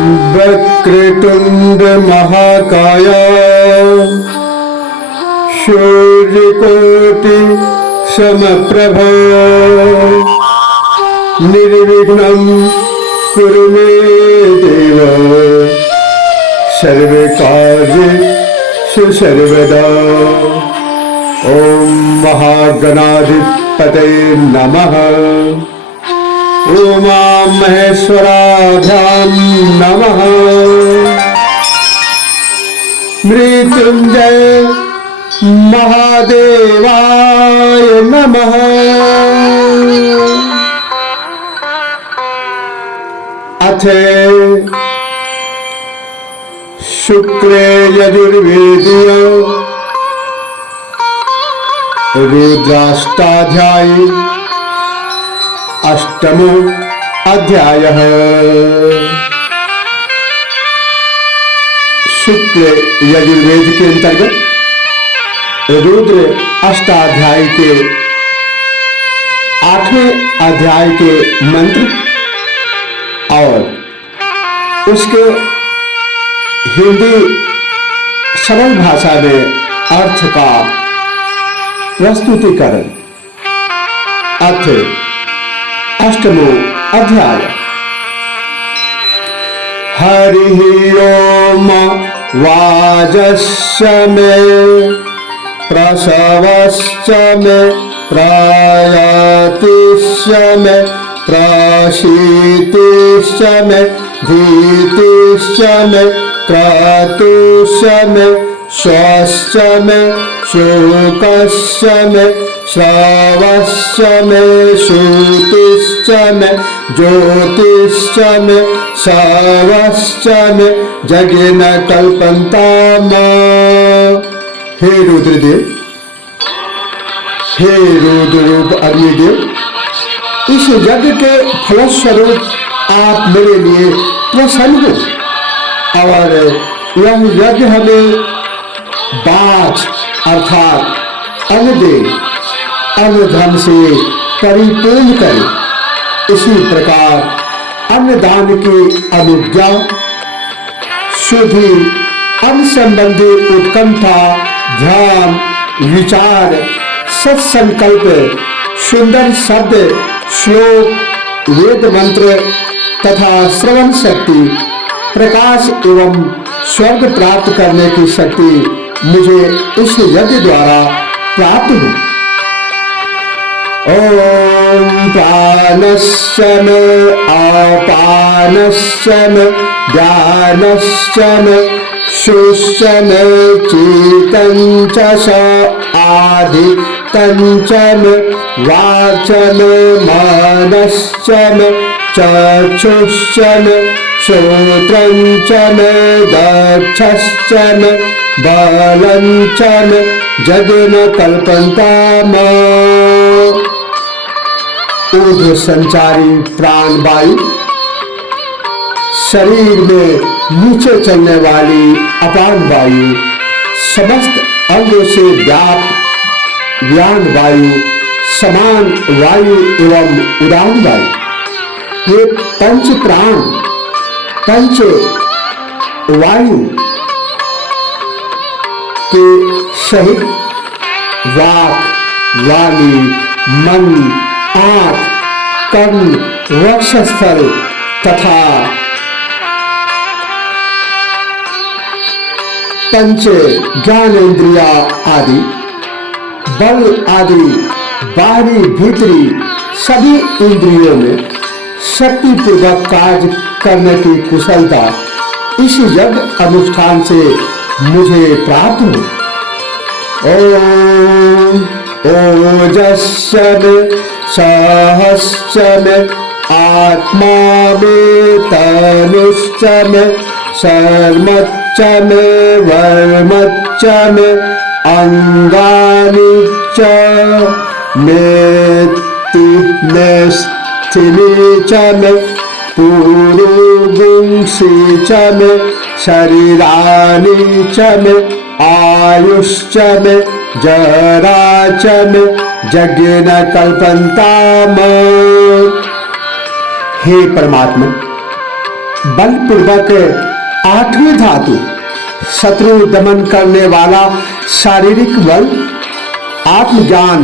वक्रतुंड महाकाय सूर्यकोटि समप्रभ निर्विघ्नं कुरु मे देव सर्वकार्येषु सर्वदा। ओम महागणाधिपतये नमः। उमा महेश्वराभ्यां नमः। मृत्युंजय महादेवाय नमः। अथ शुक्ले यजुर्वेदीय रुद्राष्टाध्यायी अष्टमो अध्यायः। शुक्ल यजुर्वेद के अंतर्गत रुद्र अष्टाध्यायी के 8वें अध्याय के मंत्र और उसके हिंदी सरल भाषा में अर्थ का प्रस्तुतिकरण। अर्थ अष्टमो अध्याय। हरि ओम वाजस्य मे प्रसवस्य मे प्रयातिस्य मे प्रशीतिस्य मे धीतिस्य मे क्रतुस्य मे स्वस्य मे शोकस्य मे श्रावस्य मे श्रुतिश्च मे ज्योतिश्च मे सावश्च मे जगेन कल्पन्ताम। हे रुद्रदेव, हे रुद्ररूप अग्निदेव, इस यज्ञ के फलस्वरूप आप मेरे लिए प्रसन्न हो और यह यज्ञ हमें बाच अर्थात अन्न दे, अन्न धन से परिपूर्ण करे। इसी प्रकार अन्नदान की अनुज्ञा, शुद्धि, अन्न संबंधी उत्कंठा, ध्यान, विचार, सत्संकल्प, सुंदर शब्द, श्लोक, वेद मंत्र तथा श्रवण शक्ति, प्रकाश एवं स्वर्ग प्राप्त करने की शक्ति मुझे इस यज्ञ द्वारा प्राप्त हुई। ओम प्राणस्य मे अपानस्य मे ध्यानस्य मे सुस्य मे चित्तं च आधितं च मे वाच मे मनश्च मे चक्षुश्च मे श्रोत्रं च मे दक्षश्च मे बलं च मे जगेन कल्पन्ताम। ऊर्ध्व संचारी प्राण वायु, शरीर में नीचे चलने वाली अपान वायु, समस्त अंगों से व्यान वायु, समान वायु एवं उदान वायु, ये पंच प्राण, पंच वायु के सहित वाक, वाणी, मन, आंख, कर्ण, वक्षस्थल तथा पंच ज्ञानेन्द्रिया आदि, बल आदि बाहरी भीतरी सभी इंद्रियों में शक्ति पूर्वक कार्य करने की कुशलता इस यज्ञ अनुष्ठान से मुझे प्राप्त हुई। ओम ओजस्य मे सहस्य मे आत्मा मे तनुश्च मे शर्मच्च मे वर्मच्च मे अंगानि च मेस्थिनि च मे पुरुगुंसि च मे शरीराणि च मे आयुश्च मे जरा च मे यज्ञेन कल्पन्ताम। हे परमात्मा, बलपूर्वक 8वीं धातु, शत्रु दमन करने वाला शारीरिक बल, आत्मज्ञान,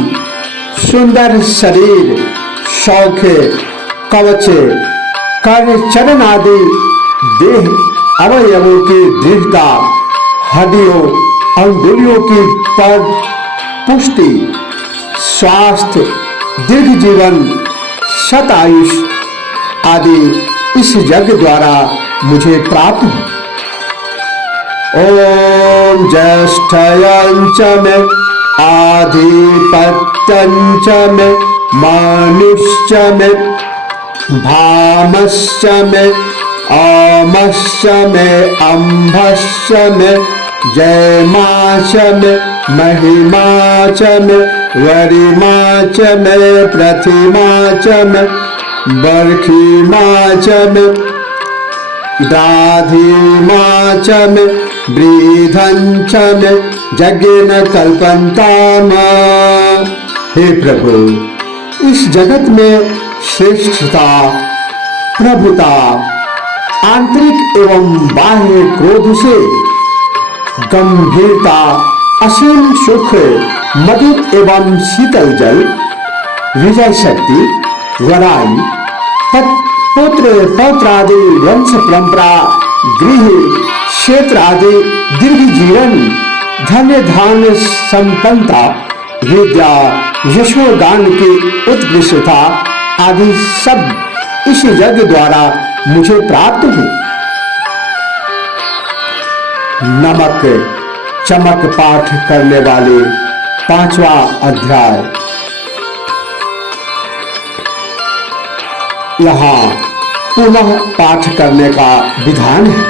सुंदर शरीर, शौक, कवच, कार्य चरण आदि देह अवयवों की दृढ़ता, हड्डियों अंगुलियों की पुष्टि, स्वास्थ्य, दीर्घ जीवन, शतायुष आदि इस यज्ञ द्वारा मुझे प्राप्त हो। ओम ज्येष्ठयंच में आधिपत्यंच में मनुष्च में भामश्च में आमश्च में अम्भश्च में जयमाच में महिमाच में गरिमाच में प्रतिमाच में बर्खीमाच में दाधिमाच में वृद्धंच में यज्ञ कल्पन्ताम। हे प्रभु, इस जगत में श्रेष्ठता, प्रभुता, आंतरिक एवं बाह्य क्रोध से गंभीरता, असीम सुख, मधुर एवं शीतल जल, विजय शक्ति, वराई, पुत्र पौत्र आदि वंश परंपरा, गृह क्षेत्र आदि दीर्घ जीवन, धन्य धान्य संपन्नता, विद्या, यशोगान की उत्कृष्टता आदि सब इस यज्ञ द्वारा मुझे प्राप्त हुई। नमक चमक पाठ करने वाले 5वां अध्याय। यहाँ पुनः पाठ करने का विधान है।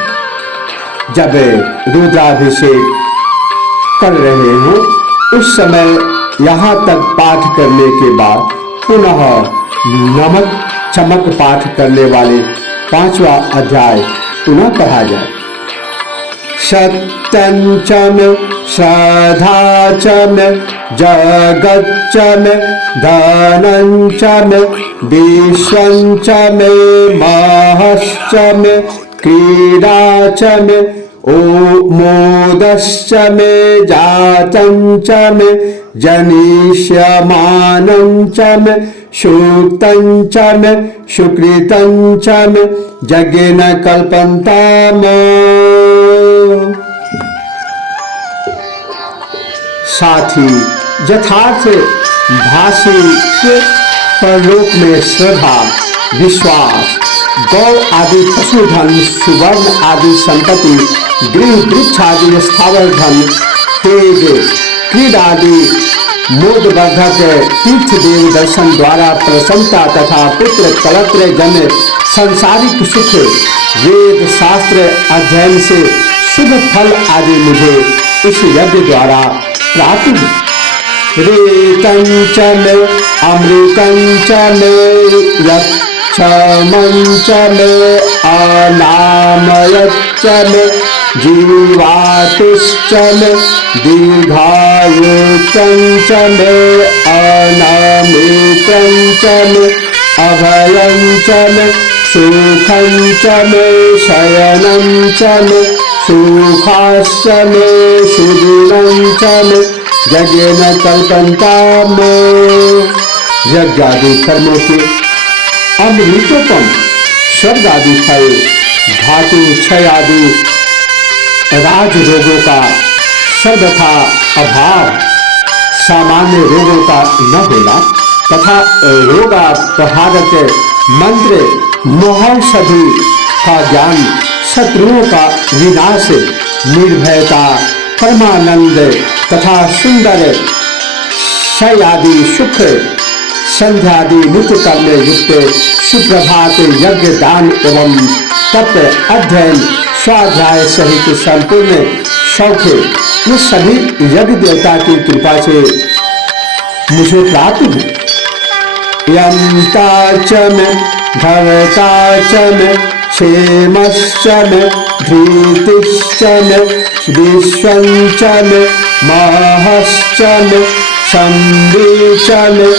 जब रुद्राभिषेक कर रहे हो उस समय यहाँ तक पाठ करने के बाद पुनः नमक चमक पाठ करने वाले 5वां अध्याय पुनः पढ़ा जाए। सत्यंच में श्रद्धा च में जगच्च में धनंच में विश्वंच में महश्च में क्रीडा च में मोदश्च में जातंच में जनिष्यमानंच में सुक्तंच में सुकृतंच में यज्ञेन कल्पन्ताम। साथ ही यथार्थ भाषी परलोक में श्रद्धा, विश्वास, गौ आदि पशुधन, सुवर्ण आदि संपत्ति, गृह वृक्ष आदि स्थावर धन, तेज, क्रीड़ा आदि मोदवर्धक तीर्थ देव दर्शन द्वारा प्रसन्नता तथा पुत्र कलत्र जन्य सांसारिक सुख, वेद शास्त्र अध्ययन से शुभ फल आदि मुझे इस यज्ञ द्वारा प्राप्त हुई। रेतंच में अमृतंच में यक्षमंच में अनामयच्च में जीवातुश्च में दीर्घायुतंच में अनामितंच में अभयंच में सुखंच में शयनंच में सुखाश्च में सुदीनंच में यज्ञेन कल्पन्ताम। यज्ञ आदि कर्मों के अमृतोपम स्वर्ग आदि फल, धातु क्षय आदि राज रोगों का सर्वथा अभाव, सामान्य रोगों का न होना तथा रोगापहारक मंत्र मोहौषधि का ज्ञान, शत्रुओं का विनाश, निर्भयता, परमानंद तथा सुंदर शयादि सुख, संध्यादि नित्य कर्म युक्त सुप्रभात यज्ञ दान एवं तप अध्ययन स्वाध्याय सहित संपूर्ण शौक, ये सभी यज्ञ देवता की कृपा से मुझे प्राप्त हुई। यंता च में भवता च में क्षेमश्च में धृतिश्च में विश्वंच में महश्च में संविच में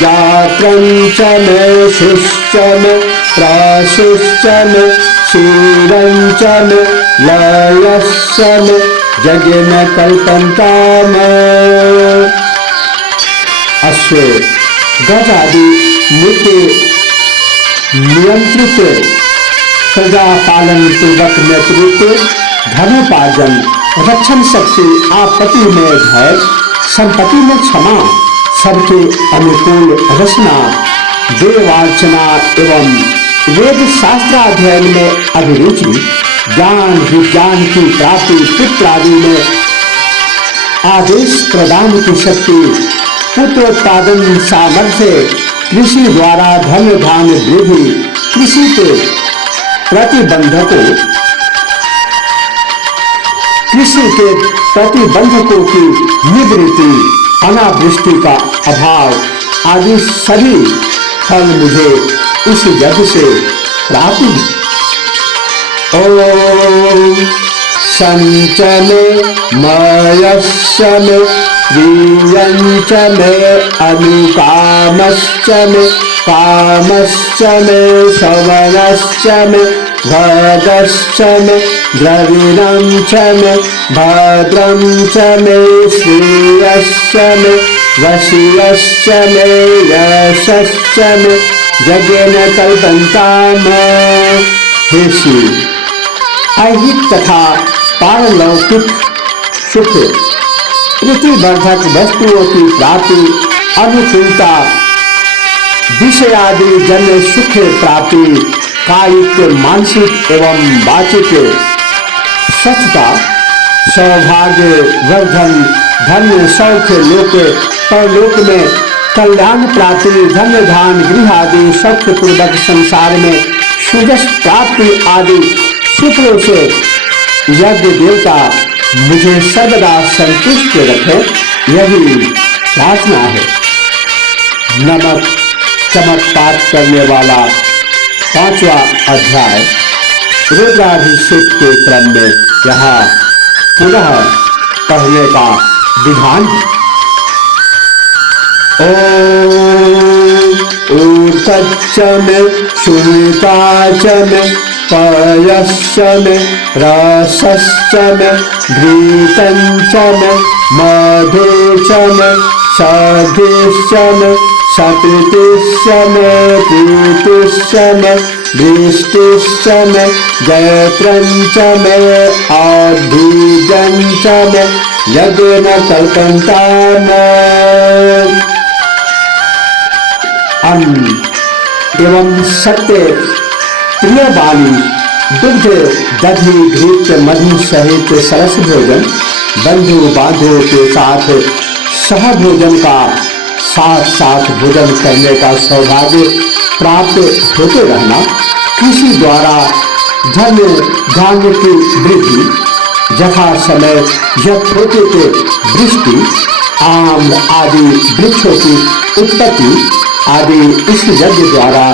जात्रंच में शुश्च में प्राशुश्च में क्षीरं च मे लयस्य मे यज्ञ कल्पन्ताम। अश्व गज आदि मूर्ति नियंत्रित प्रजा पालन पूर्वक नेतृत्व धर्मोपार्जन रक्षण शक्ति आपत्ति में धैर्य संपत्ति में क्षमा सबके अनुकूल रचना देवार्चना एवं वेद शास्त्राध्ययन में अभिरुचि ज्ञान विज्ञान की प्राप्ति पुत्र आदि में आदेश प्रदान की शक्ति पुत्रोत्पादन सामर्थ्य कृषि द्वारा धन धान वृद्धि कृषि के प्रतिबंधकों की निवृत्ति अनावृष्टि का अभाव आदि सभी फल मुझे इस यज्ञ से प्राप्त हुए। ओम संचमे मयस्यमे प्रियंचमे अनुकामश्चमे कामश्चमे शवनश्चमे भगश्चमे द्रविणंचमे भद्रं च मे श्रेयश्चमे वशीयश्चमे यशश्चमे यज्ञेन कल्पन्ताम। हे श्री ऐहिक तथा पारलौकिक सुख प्रीतिवर्धक वस्तुओं की प्राप्ति अनुकूलता विषय आदि जन सुख प्राप्ति कायिक मानसिक एवं वाचिक स्वच्छता सौभाग्य वर्धन धन्य सौख्य लोक परलोक में कल्याण प्राप्ति धन्य धान गृह आदि सत्य पूर्वक संसार में सुजस प्राप्ति आदि सूत्रों से यज्ञ देवता मुझे सर्वदा संतुष्ट रखे यही प्रार्थना है। नमक चमक पाठ करने वाला 5वां अध्याय रुद्राभिषेक के क्रम में यहाँ पुनः पढ़ने का विधान है। ऊतच्चमे शुनिकाचमे पयश्चमे रसश्चमे घृतञ्चमे मधुचमे सघिश्चमे सप्रीतिश्चमे प्रीतिश्चमे दृष्टिश्चमे जयत्रञ्चमे आधिजञ्चमे यज्ञेन कल्पन्ताम। अन्न एवं सत्य प्रिय वाणी दुग्ध दधि घृत मधु सहित सरस भोजन बंधु बांधवों के साथ सह भोजन का साथ भोजन करने का सौभाग्य प्राप्त होते रहना कृषि द्वारा धन धान्य की वृद्धि यथा समय यथोचित वृष्टि आम आदि वृक्षों की उत्पत्ति आदि इस यज्ञ द्वारा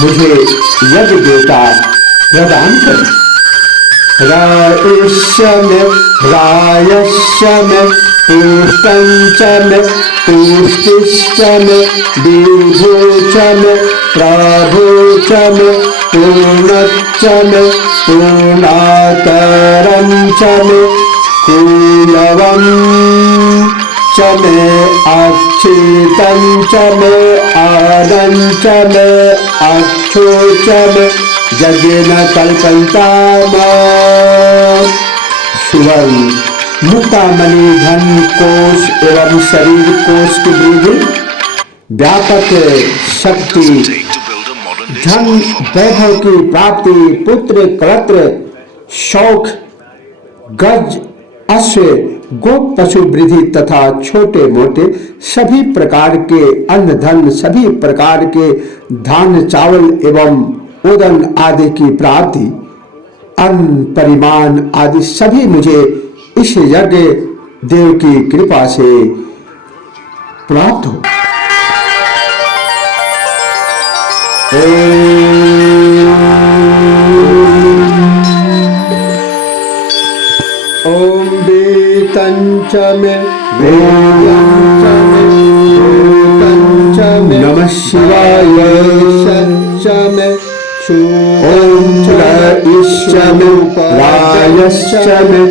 मुझे यज्ञ देवता प्रदान करें। रायश्यमे रायश्यमे पुष्टंचमे पुष्टिश्चमे विभुचमे प्रभुचमे पूर्णच्चमे पूर्णातरंचमे कुलवं चमे अक्षितंचमे आदंचमे अक्षोचमे यज्ञेन कल्पन्ताम। सुवर्ण मुक्तामणि धन कोश एवं शरीर कोश की वृद्धि व्यापक शक्ति धन वैभव की प्राप्ति पुत्र कलत्र शौक गज अश्व गो पशु वृद्धि तथा छोटे मोटे सभी प्रकार के अन्न धन सभी प्रकार के धान चावल एवं उदन आदि की प्राप्ति अन्न परिमाण आदि सभी मुझे इस यज्ञ देव की कृपा से प्राप्त हो। ओम वेतंचमे वेतंचमे नमः शिवाय सच्चमे ओम रायश्च मे रायश्च मे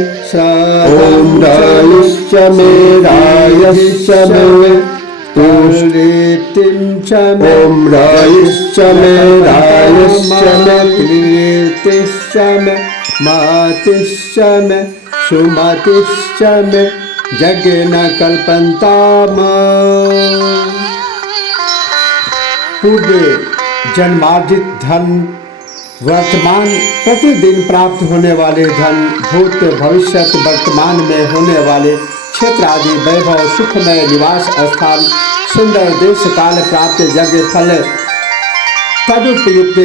ओम रायश्च मे रायश्च मे तुष्टिं च मे ओम रायश्च मे रायश्च मे कीर्तिश्च मे मातिश्च मे सुमतिश्च मे यज्ञ कल्पन्ताम। पूर्व जन्मार्जित धन, वर्तमान प्रतिदिन प्राप्त होने वाले धन, भूत भविष्य वर्तमान में होने वाले क्षेत्र आदि वैभव, सुखमय निवास स्थान, सुंदर देश काल प्राप्त यज्ञ फल, तदुपयुक्त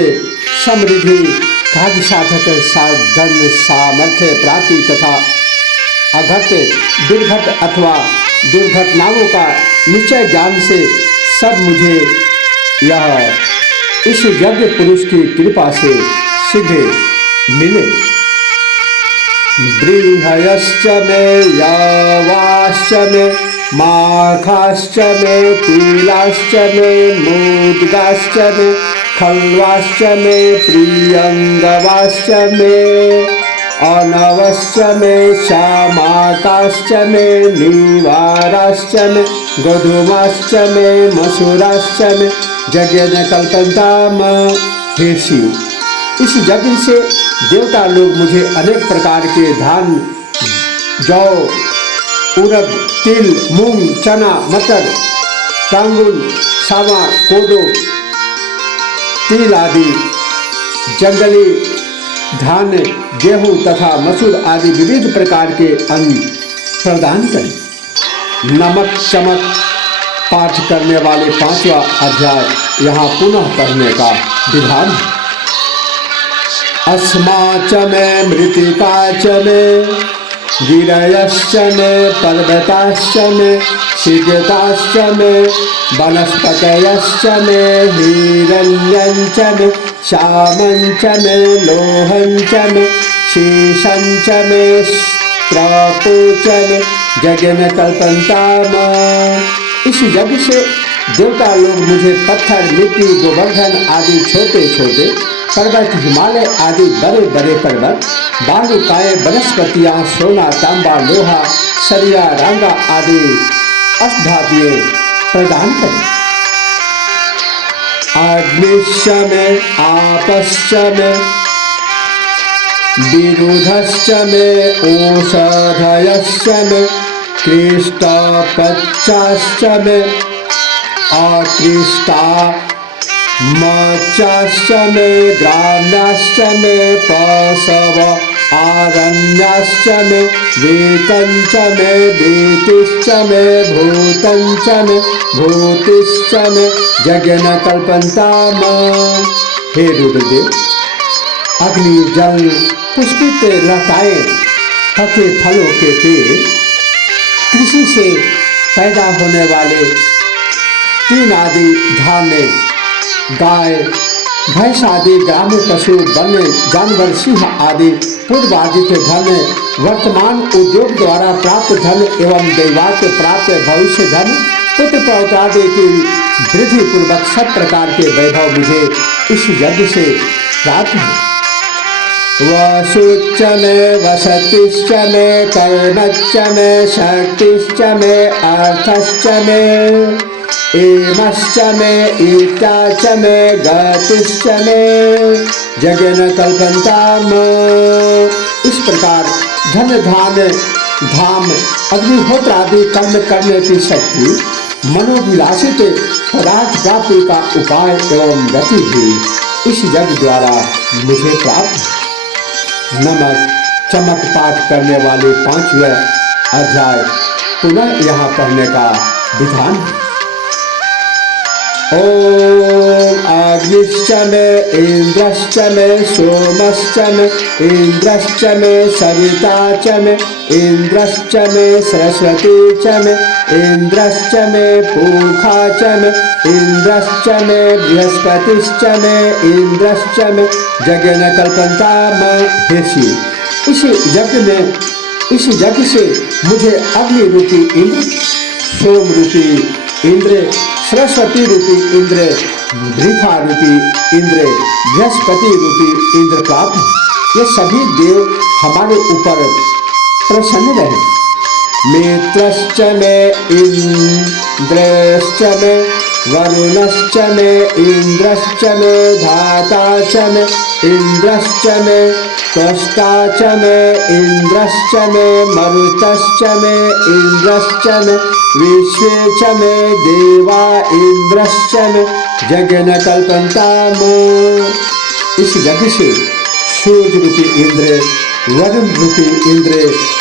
समृद्धि, कार्य साधक साधन, सामर्थ्य प्राप्ति तथा अघट दुर्घट अथवा दुर्घटनाओं का निश्चय ज्ञान से सब मुझे यह इस यज्ञ पुरुष की कृपा से शीघ्र मिले। बृहयश्च मे यावाश्च मे माखाश्च मे तिलाश्च मे मुद्गाश्च मे खल्वाश्च मे प्रियंगवाश्च मे अनवश्च मे शामाकाश्च मे निवाराश्च मे गोधूमाश्च मे मसूराश्च मे यज्ञ कल्पन्ताम। हे शिव, इस यज्ञ से देवता लोग मुझे अनेक प्रकार के धान, जौ, उड़द, तिल, मूंग, चना, मटर, तांगुल, सावा, कोदो, तिल आदि जंगली धान, गेहूं तथा मसूर आदि विविध प्रकार के अन्न प्रदान करें। नमक चमक पाठ करने वाले 5वां अध्याय यहाँ पुनः पढ़ने का विधान है। अस्मा च मे मृतिका च मे गिरयश्च मे पर्वताश्च मे सिद्धताश्च मे वनस्पतयश्च मे हिरण्यं च मे श्यामं च मे लोहं च मे शीशं च मे त्रपो च मे यज्ञ कल्पन्ताम। इस यज्ञ से देवता लोग मुझे पत्थर, मिट्टी, गोवर्धन आदि छोटे छोटे पर्वत, हिमालय आदि बड़े बड़े पर्वत, बालुकाएं, वनस्पतियां, सोना, तांबा, लोहा, सरिया, रांगा आदि अष्टधातुएं प्रदान करें। अग्निश्च मे आपश्च मे विरुधश्च मे औषधयश्च मे कृष्टपच्चाश्च मे अकृष्टा मच्चाश्च मे ग्राम्याश्च मे पशव आरण्याश्च मे वीतं च मे वीतिश्च मे भूतं च मे भूतिश्च मे यज्ञ कल्पन्ताम। हे रुद्रदेव, अग्नि, जल, पुष्पित लताएं, पके फलों के पेड़, कृषि से पैदा होने वाले तीन आदि धान्य, गाय, भैंस आदि ग्राम्य पशु, वन्य जानवर, सिंह आदि पूर्वार्जित धन, वर्तमान उद्योग द्वारा प्राप्त धन एवं दैवात प्राप्त भविष्य धन, पुत्र पौत्र आदि की वृद्धि पूर्वक सब प्रकार के वैभव मुझे इस यज्ञ से प्राप्त है। वसुश्च मे वसतिश्च मे कर्मश्च मे शक्तिश्च मे अर्थश्च मे एमश्च मे ईटा च मे गतिश्च मे यज्ञ कल्पन्ताम। इस प्रकार धन, धान, धाम, अग्निहोत्र आदि कर्म करने की शक्ति, मनोविलासित पदार्थ प्राप्ति का उपाय एवं गति भी इस यज्ञ द्वारा मुझे प्राप्त है। नमक चमक पाठ करने वाले 5वें अध्याय पुनः यहाँ पढ़ने का विधान है। ओम अग्निश्च मे इंद्रश्च मे सोमश्च मे इंद्रश्च मे सविता च मे इंद्रश्च मे सरस्वती च मे इंद्रश्च मे पूखा च मे इंद्रश्च मे बृहस्पतिश्च मे इंद्रश्च मे यज्ञ कल्पन्ताम। हे शिव, इस यज्ञ से मुझे अग्नि रूपी इंद्र, सोम रूपी इंद्र, सरस्वती रूपी इंद्र, वृथा रूपी इंद्र, बृहस्पति रूपी इंद्र प्राप्त। ये सभी देव हमारे ऊपर प्रसन्न रहे। मित्रश्च मे इंद्रश्च मे वरुणश्च मे इंद्रश्च मे धाता च मे इंद्रश्च मे त्वष्टा च मे इंद्रश्च मे मरुतश्च मे इंद्रश्च मे विश्वे च मे देवा इंद्रश्च मे यज्ञ कल्पन्ताम। इस यज्ञ से सूर्य रूपी इंद्र, वरुण रूपी इंद्र,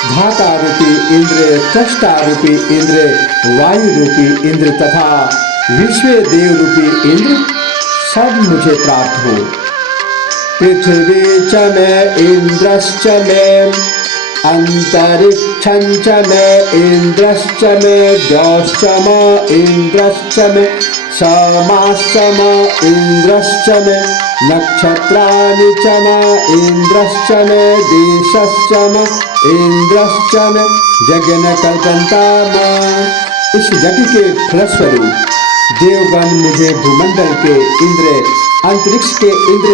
धाता रूपी इंद्र, त्वष्टा रूपी इंद्र, वायु रूपी इंद्र तथा विश्व देव रूपी इंद्र सब मुझे प्राप्त हो। पृथ्वी च मे इंद्रश्च मे अंतरिक्षं च मे इंद्रश्च मे द्यौश्च मे इंद्रश्च मे समाश्च मे इंद्रश्च मे नक्षत्राणि च मे इंद्रश्च मे देशश्च मे इंद्रश्च मे यज्ञ कल्पन्ताम। इस यज्ञ के फलस्वरूप देवगण मुझे भूमंडल के इंद्र, अंतरिक्ष के इंद्र,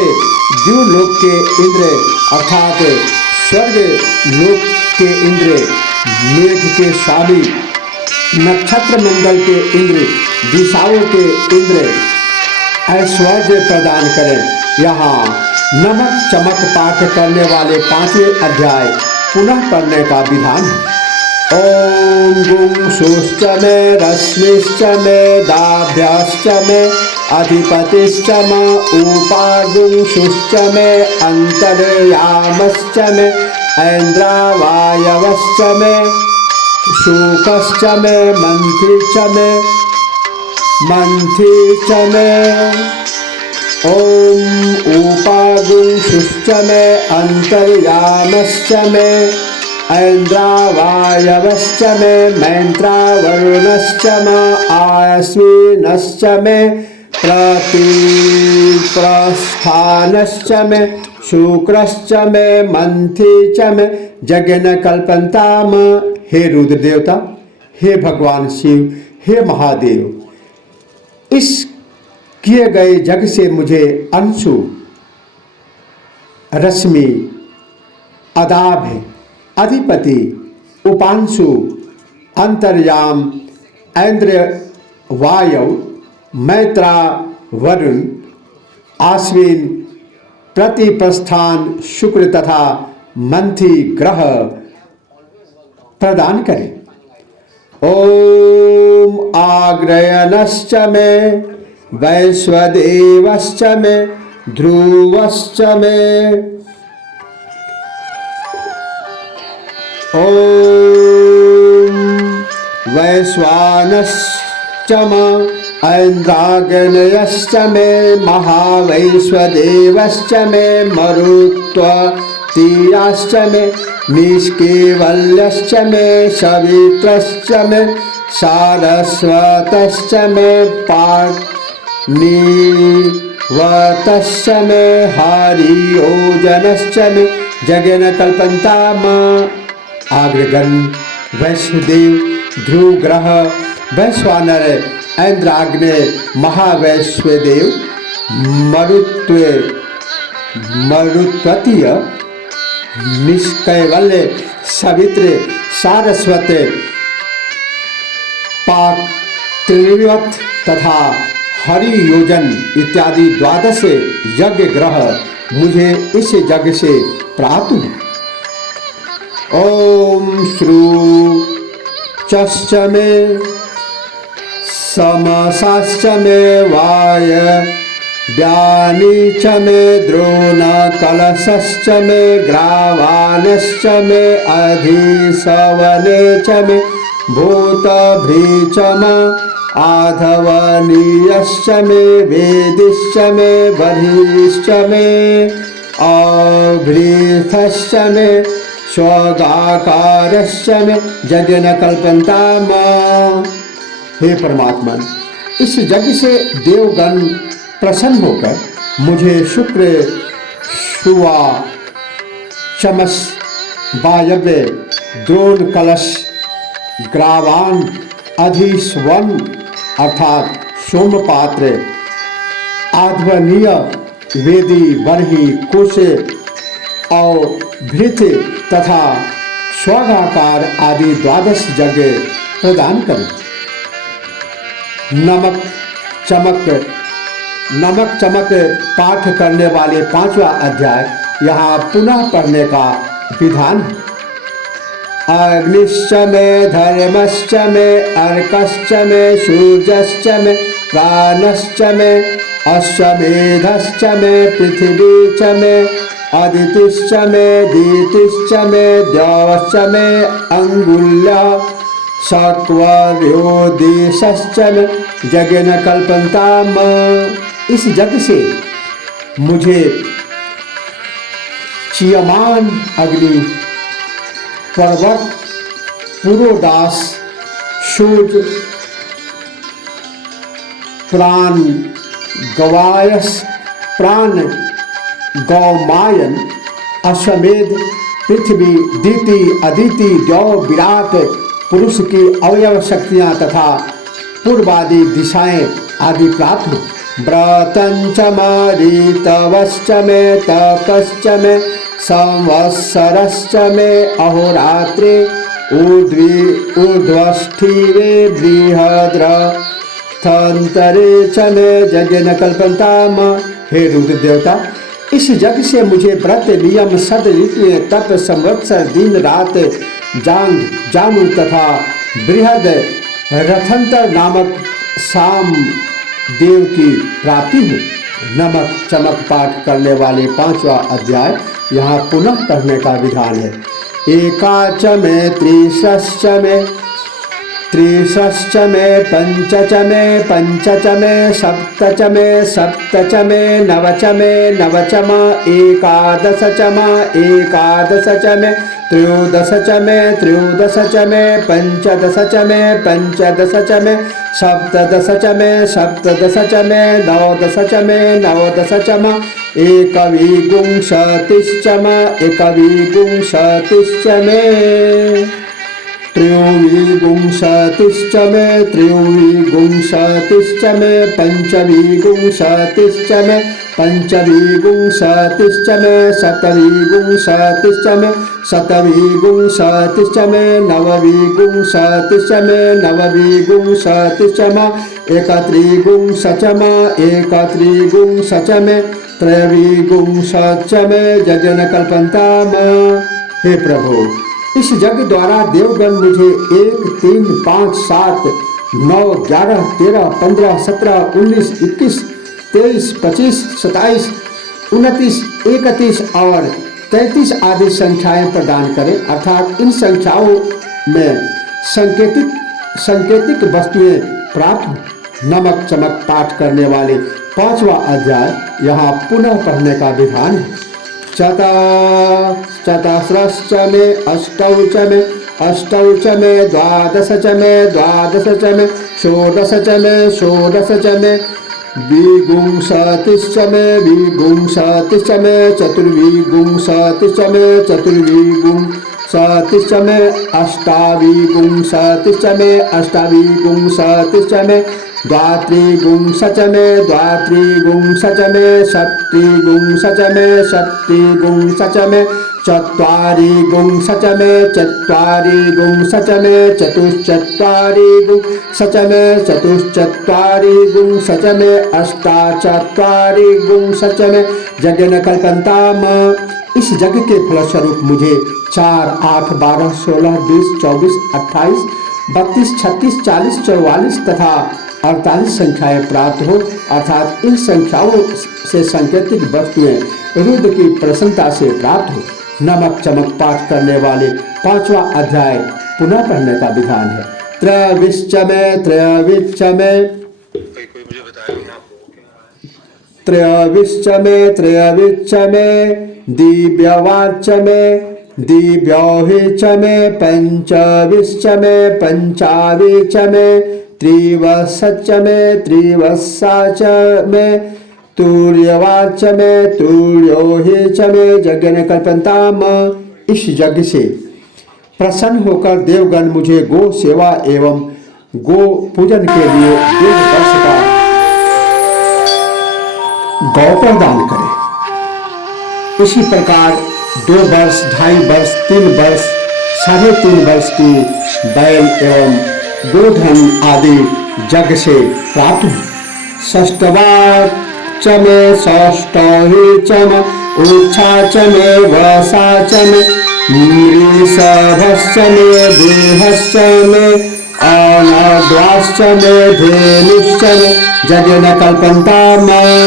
द्युलोक के इंद्र अर्थात स्वर्ग लोक के इंद्र, मेघ के स्वामी, नक्षत्र मंडल के इंद्र, दिशाओं के इंद्र ऐश्वर्य प्रदान करें। यहाँ नमक चमक पाठ करने वाले 5वें अध्याय पुनः पढ़ने का विधान है। ओम गुं सुश्च मे रश्मिश्च मे दाभ्यश्च मे अधिपतिश्च मे उपागुं सुश्च मे अंतर्यामश्च मे ऐन्द्रावायवश्च मे शुकश्च मे मंथी च मे। ओम उपागुं सुश्च मे अंतर्यामश्च मे ऐन्द्रावायवश्च मे मैत्रावरुणश्च मे आश्विनश्च मे प्रतिप्रस्थानश्च मे शुक्रश्च मे मंथी च मे यज्ञ कल्पन्ताम। हे रुद्र देवता, हे भगवान शिव, हे महादेव, इस किए गए यज्ञ से मुझे अंशु, रश्मि, अदाभ, अधिपति, उपांशु, अंतर्याम, ऐन्द्र, वायव, मैत्रा, वरुण, आश्विन, प्रतिप्रस्थान, शुक्र तथा मंथी ग्रह प्रदान करें। ओम आग्रयणश्च मे वैश्वदेवश्च मे ध्रुवश्च मे। ओम वैश्वानश्च मे ऐन्द्राग्नयश्च मे महावैश्वदेवश्च मे मरुत्वतीयाश्च मे निष्केवल्यश्च मे सवित्रश्च मे सारस्वतश्च मे पाणिवतश्च मे हरियोजनश्च मे यज्ञ कल्पन्ताम। आग्रगण, वैश्वदेव, ध्रुव ग्रह, वैश्वानर, ऐन्द्राग्ने, महावैश्वदेव, मरुत्वतीय, निष्कैवल्य, सवित्र, सारस्वत, पात्रिवत तथा हरियोजन इत्यादि 12 यज्ञ ग्रह मुझे इस यज्ञ से प्राप्त हुए। ओम श्रुचश्च मे समसाश्च मे वायव्यानि च मे द्रोणकलशश्च मे ग्रावाणश्च मे अधिसवने च मे भूतभृच मे आधवनीयश्च मे वेदिश्च मे बर्हिश्च मे अभृतश्च मे स्वगाकारश्च मे यज्ञ कल्पन्ताम। हे परमात्मा, इस यज्ञ से देवगण प्रसन्न होकर मुझे शुक्र, शुवा, चमस, वायव्य, द्रोण कलश, ग्रावान, अधिस्वन अर्थात सोमपात्र, आध्वनीय, वेदी, बरही, कुश, और भृत तथा स्वागाकार आदि 12 यज्ञ प्रदान करें। नमक चमक पाठ करने वाले 5वां अध्याय यहाँ पुनः पढ़ने का विधान है। अग्निश्च मे धर्मश्च मे अर्कश्च मे सूर्यश्च मे प्राणश्च मे अश्वमेधश्च मे पृथिवी च मे अदितिश्च मे दीतिश्च मे द्यौश्च मे अंगुल्य सक्वर्यो देशश्च मे यज्ञेन कल्पन्ताम्। इस यज्ञ से मुझे चीयमान अग्नि, पर्वत, पुरोडास, सूर्य, प्राण गौमायन, अश्वमेध, पृथ्वी, दीति, अदिति, द्यौ, विराट पुरुष की अवयव शक्तियां तथा पूर्वादि दिशाएं आदि प्राप्त हो। व्रतंच ऋतवश्च मे तपश्च मे संवत्सरश्च मे अहोरात्रे ऊर्ध्वस्थिरे बृहद्रथंतरे च मे यज्ञेन कल्पन्ताम्। हे रुद्र देवता, इस यज्ञ से मुझे व्रत, नियम, सद ऋतुएं, तप, संवत्सर, दिन रात, जानु तथा बृहद रथंतर नामक साम देव की प्राप्ति हो। नमक चमक पाठ करने वाले 5वां अध्याय यहाँ पुनः पढ़ने का विधान है। एकाच मे त्रिश्च मे पंच च मे सप्त च मे नव च म एकादश च मे त्रयोदश च मे पंचदश च मे सप्तदश च मे नवदश च म एकविंशतिश्च मे त्रयोविंशतिश्च मे पंचविंशतिश्च मे शतविंशतिश्च मे नवविंशतिश्च मे एकत्रिंशच मे त्रयोविंशच मे यज्ञेन कल्पन्ताम्। हे प्रभु, इस यज्ञ द्वारा देवगण मुझे 1, 3, 5, 7, 9, 11, 13, 15, 17, 19, 21, 23, 25, 27, 29, 31 और 33 आदि संख्याएं प्रदान करें। अर्थात इन संख्याओं में संकेतिक वस्तुएं प्राप्त हो। नमक चमक पाठ करने वाले 5वां अध्याय यहाँ पुनः पढ़ने का विधान है। चतस्रश्च मे अष्टौ च मे द्वादश च मे षोडश च मे विंशतिश्च मे चतुर्विंशतिश्च मे अष्टाविंशतिश्च मे द्वात्रिंशच मे षट्त्रिंशच मे चत्वारिंशच मे चतुश्चत्वारिंशच मे अष्टाचत्वारिंशच मे यज्ञेन कल्पन्ताम्। इस यज्ञ के फलस्वरूप मुझे 4, 8, 12, 16, 20, 24, 28, 32, 36, 40, 44 तथा 48 संख्याएं प्राप्त हो। अर्थात इन संख्याओं से संकेतिक वस्तुएं रुद्र की प्रसन्नता से प्राप्त हो। नमक चमक पाठ करने वाले 5वां अध्याय पुनः पढ़ने का विधान है। त्रयविश्च मे दिव्यवाच मे दिव्यौहि च मे पंचविश्च मे पंचाविच मे त्रिवत्सच मे तुर्यवाच मे तुर्योहि च मे यज्ञेन कल्पन्ताम्। इस यज्ञ से प्रसन्न होकर देवगण मुझे गो सेवा एवं गो पूजन के लिए 1 वर्ष का गौ प्रदान करें। इसी प्रकार 2 वर्ष, 2.5 वर्ष, 3 वर्ष, 3.5 वर्ष की बैल एवं गोधन आदि यज्ञ से प्राप्त हुई। षष्ठवार च मे षष्ठी च मे ऊक्षा च मे वसा च मे नृषभश्च मे देहश्च मे अनद्वाश्च मे धेनुश्च मे यज्ञ कल्पन्ता मैं।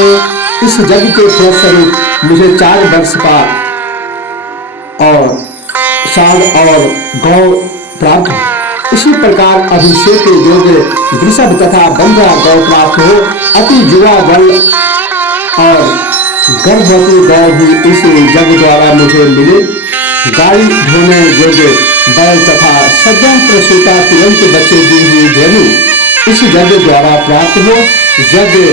इस यज्ञ के फलस्वरूप मुझे 4 वर्ष का और साल और गौ प्राप्त हो। इसी प्रकार अभिषेक के योग्य वृषभ तथा बंधा गौ प्राप्त हो। अति युवा बल और गर्भवती गौ भी इस यज्ञ द्वारा मुझे मिले। गाड़ी धोने योग्य बैल तथा सद्य प्रसूता तुरंत बच्चे दी हुई धेनु इस यज्ञ द्वारा प्राप्त हो। यज्ञ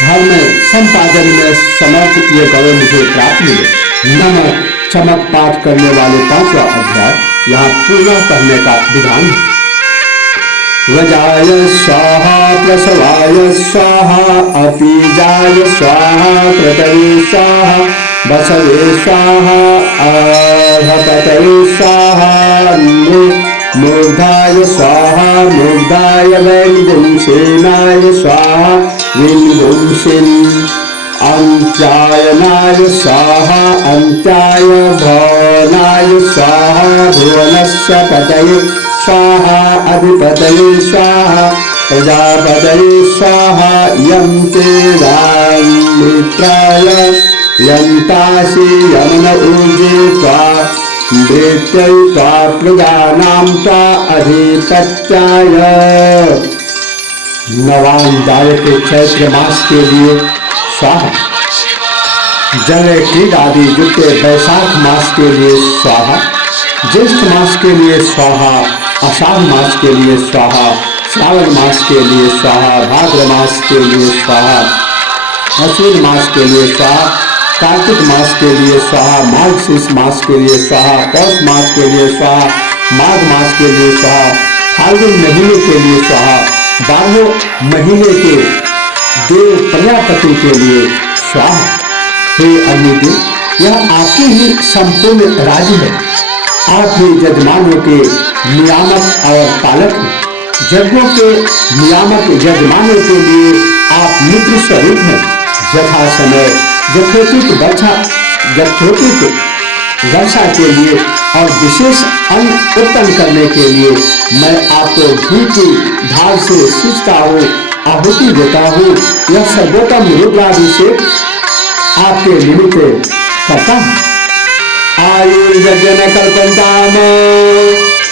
धर्म संपादन में समर्थ ये गौ मुझे प्राप्त मिले। नमक चमक पाठ करने वाले 5वां अध्याय यहाँ पूर्ण करने का विधान है। वजाय स्वाहा प्रसवाय स्वाहा अपीजाय स्वाहा क्रतवे स्वाहा बसवे स्वाहा अर्हपतये स्वाहा मूर्धाय स्वाहा मूर्धाय वैगुंसेनाय स्वाहा विंगुंसिन् अन्त्यायनाय स्वाहा अन्त्याय भवनाय स्वाहा भुवनस्य पतये स्वाहा अधिपतये स्वाहा प्रजापतये स्वाहा यन्ते मित्राय यन्तासि यमन ऊर्जे त्वा नृत्यै त्वा प्रजानां त्वा अधिपत्याय। नवान दाय के चैत्र मास के लिए स्वाहा। जल क्रीड आदि युक्त वैशाख मास के लिए स्वाहा। ज्येष्ठ मास के लिए स्वाहा। आषाढ़ मास के लिए स्वाहा। श्रावण मास के लिए स्वाहा। भाद्र मास के लिए स्वाहा। अश्विन मास के लिए स्वाहा। कार्तिक मास के लिए स्वाहा। मार्गशीर्ष मास के लिए स्वाहा। पौष मास के लिए स्वाहा। माघ मास के लिए स्वाहा। फाल्गुन महीने के लिए स्वाहा। 12 महीने के देव प्रजापति के लिए स्वाहा। हे अग्निदेव, यह आपके ही संपूर्ण राज्य है। आप ही यजमानों के नियामक और पालक हैं। यज्ञों के नियामक यजमानों के लिए आप मित्र स्वरूप हैं। यथा समय यथोचित वर्षा के लिए और विशेष अन्न उत्पन्न करने के लिए मैं आपको घी की धार से सींचता हूँ, आहुति देता हूँ। यह सर्वोत्तम रुद्राभिषेक आपके निमित्त करता हूँ। आयुर्यज्ञ कल्पन्ताम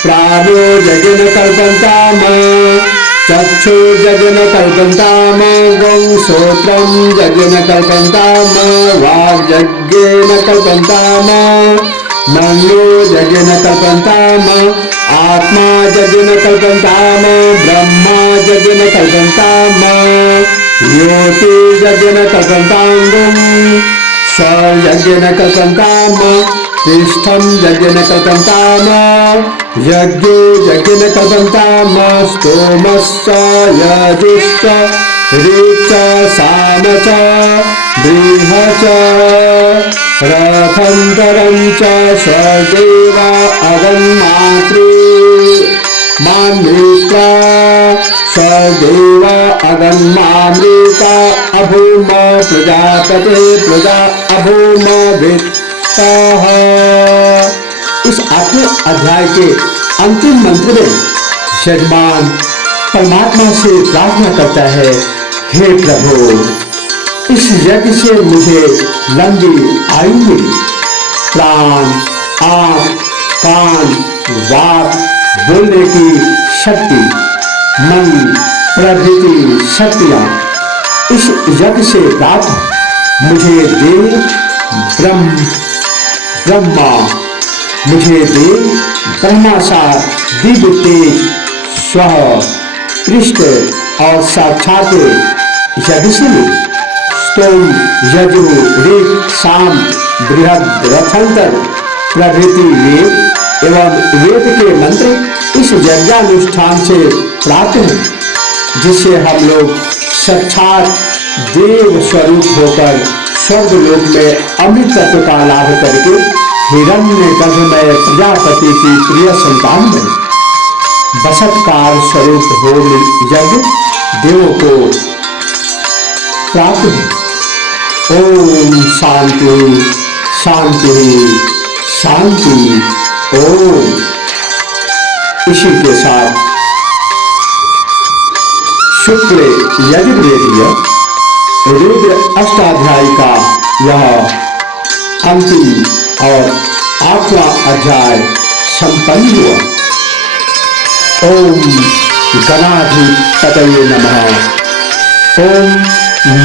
प्राणो यज्ञ कल्पन्ताम चक्षुर्यज्ञ कल्पन्ताम वंशोत्रम यज्ञ कल्पन्ताम वाग्यज्ञेन कल्पन्ताम मनो यज्ञ कल्पन्ताम आत्मा यज्ञ कल्पन्ताम ब्रह्मा यज्ञ कल्पन्ताम ज्योति यज्ञ कल्पन्ताम स्वयज्ञ कल्पन्ताम तिष्ठं यज्ञ कल्पन्ताम यज्ञो यज्ञ कल्पन्ताम स्तोमश्च यजुश्च ऋक् साम च बृह च रथन्तरं च स्वदेव अगन्मातृ मामृता स्वदेव अगन्मामृता अभूम प्रजापते प्रजा अभूम वित्तः। इस 8वें अध्याय के अंतिम मंत्र में यजमान परमात्मा से प्रार्थना करता है, हे प्रभु, इस यज्ञ से मुझे लंबी आयु मिली, प्राण, आँख, कान, वाक, बोलने की शक्ति, मन प्रभृति शक्तियाँ इस यज्ञ से प्राप्त मुझे दे। ब्रह्मा मुझे दे। ब्रह्मा सा दिव्य तेज स्व पृष्ठ और साक्षात यज्ञ से स्तोम यजु ऋक् साम बृहद रथंतर प्रभृति वेद एवं वेद के मंत्र इस यज्ञानुष्ठान से प्राप्त हैं, जिससे हम लोग साक्षात देव स्वरूप होकर स्वर्ग लोक में अमृत तत्व का लाभ करके हिरण्यगर्भ में प्रजापति की प्रिय संतान बने। बसत्कार स्वरूप होम यज्ञ देवों को प्राप्त है। ओम शांति शांति शांति ओम। इसी के साथ शुक्ल यजुर्वेदीय रुद्र अष्टाध्यायी का यह अंतिम और 8वां अध्याय संपन्न हुआ। ओम गणाधिपतये नमः। ओम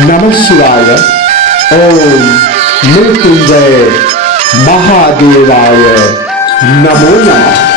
नमः शिवाय। ओम मृत्युंजय महादेवाय नमो नमः।